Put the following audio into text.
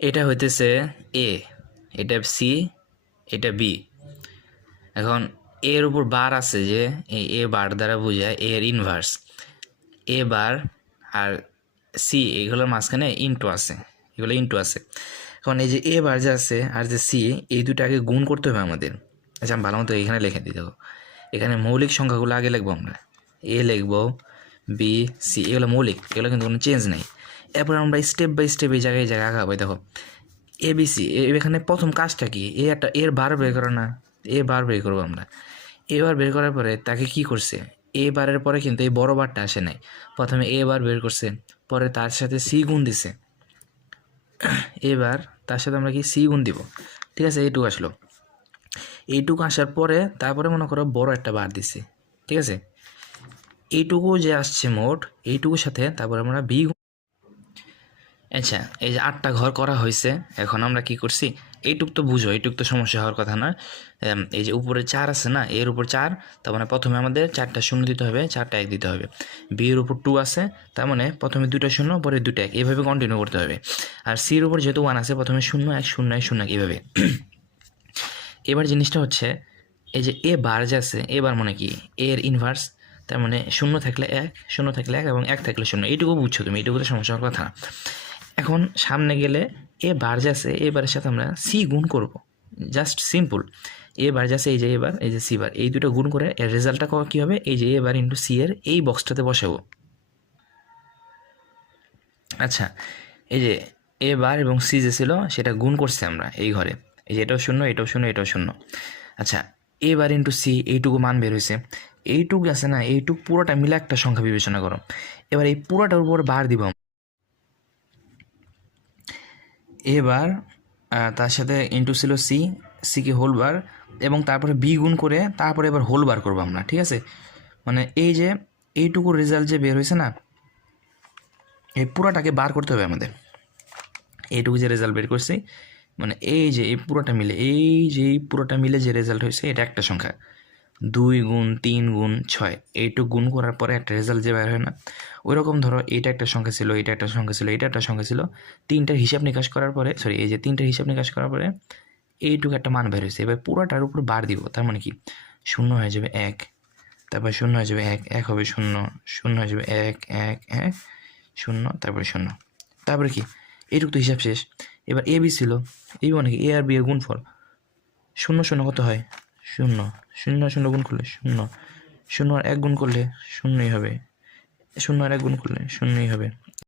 এটা হইতেছে এ, এটা সি, এটা বি। এখন এর উপর বার আছে যে এই এ বার দ্বারা বোঝায় এর ইনভার্স। এ বার আর সি এগুলোর মাঝখানে ইনটু আছে, এগুলো ইনটু আছে। এখন এই যে এ বার যে আছে আর যে সি, এই দুটো আগে গুণ করতে হবে আমাদের। আচ্ছা আমি ভালো মতো এখানে লিখে দিই, দেখো এখানে মৌলিক সংখ্যাগুলো আগে লিখবো আমরা। এ লিখবো, বি, সি, এগুলো মৌলিক, এগুলো কিন্তু কোনো চেঞ্জ নেই। এরপর আমরা স্টেপ বাই স্টেপ এই জায়গায় আগাবো। দেখো এ বি সি, এখানে প্রথম কাজটা কি, এ একটা এর বার বের করো না, এ বার বের করবো আমরা। এ বার বের করার পরে তাকে কি করছে, এ বারের পরে কিন্তু এই বড় বারটা আসে নাই, প্রথমে এ বার বের করছে, পরে তার সাথে সি গুণ দিছে, এবার তার সাথে আমরা কি সি গুণ দিব। ঠিক আছে, এইটুকু আসলো। এইটুকু আসার পরে তারপরে মনে করো বড় একটা বার দিছে। ঠিক আছে, এইটুকু যে আসছে মোট, এইটুকুর সাথে তারপরে আমরা বি। আচ্ছা এই যে 8টা ঘর করা হয়েছে, এখন আমরা কি করছি, এইটুক তো বুঝো, এইটুক তো সমস্যা হওয়ার কথা না। এই যে উপরে 4 আছে না, এর উপর 4, তার মানে প্রথমে আমাদের 4টা শূন্য দিতে হবে, 4টা 1 দিতে হবে। বি এর উপর 2 আছে, তার মানে প্রথমে 2টা শূন্য, পরে 2টা 1, এইভাবে কন্টিনিউ করতে হবে। আর সির উপর যেহেতু 1 আছে, প্রথমে 0 1 0 1 0 1, এইভাবে। এবার জিনিসটা হচ্ছে এই যে এ বার যে আছে, এ বার মানে কি এর ইনভার্স, তার মানে 0 থাকলে 1, 0 থাকলে 1 এবং 1 থাকলে 0, এইটুকু বুঝছো তুমি, এইটুকু তো সমস্যা হওয়ার কথা না। এখন সামনে গেলে এ বার যে আছে, এ বারের সাথে আমরা সি গুণ করব, জাস্ট সিম্পল। এ বার যে আছে, এই যে এ বার, এই যে সি বার, এই দুটো গুণ করে এর রেজাল্টটা কী হবে, এই যে এ বার ইন্টু সি এর এই বক্সটাতে বসাবো। আচ্ছা এই যে এ বার এবং সি যে ছিল সেটা গুণ করছি আমরা এই ঘরে, এই যে এটাও 0 এটাও 0 এটাও 0। আচ্ছা এ বার ইন্টু সি, এইটুকু মান বের হয়েছে, এইটুকু আছে না, এইটুকু পুরোটা মিলে একটা সংখ্যা বিবেচনা করো। এবার এই পুরোটার উপর বার দিব। এবার তার সাথে ইন্টু ছিল সি, সিকে হোল বার, এবং তারপরে বি গুণ করে তারপরে এবার হোল বার করবো আমরা। ঠিক আছে, মানে এই যে এইটুকু রেজাল্ট যে বের হয়েছে না, এই পুরোটাকে বার করতে হবে আমাদের। এইটুকু যে রেজাল্ট বের করছি, মানে এই যে এই পুরোটা মিলে, এই যে এই পুরোটা মিলে যে রেজাল্ট হয়েছে, এটা একটা সংখ্যা। 2 গুণ 3 গুণ 6, এইটুকু গুণ করার পরে একটা রেজাল্ট যে বের হয় না, ওই রকম ধরো এইটা একটা সংখ্যা ছিল, এটা একটা সংখ্যা ছিল, এটা একটা সংখ্যা ছিল, তিনটার হিসাব নিকাশ করার পরে, সরি এই যে তিনটার হিসাব নিকাশ করার পরে এইটুকু একটা মান বের হয়েছে। এবার পুরোটার উপর বার দিব, তার মানে কি 0 হয়ে যাবে 1, তারপর 0 হয়ে যাবে 1, 1 হবে 0, 0 হয়ে যাবে 1 1 1 0, তারপরে 0, তারপরে কি এইটুকু তো হিসাব শেষ। এবার এ বি ছিল, এই মানে কি এ আর বি এর গুণফল, 0 0 কত হয় 0, 0 0 গুণ করলে 0, 0 আর 1 গুণ করলে 0ই হবে, 0 আর 1 গুণ করলে 0ই হবে।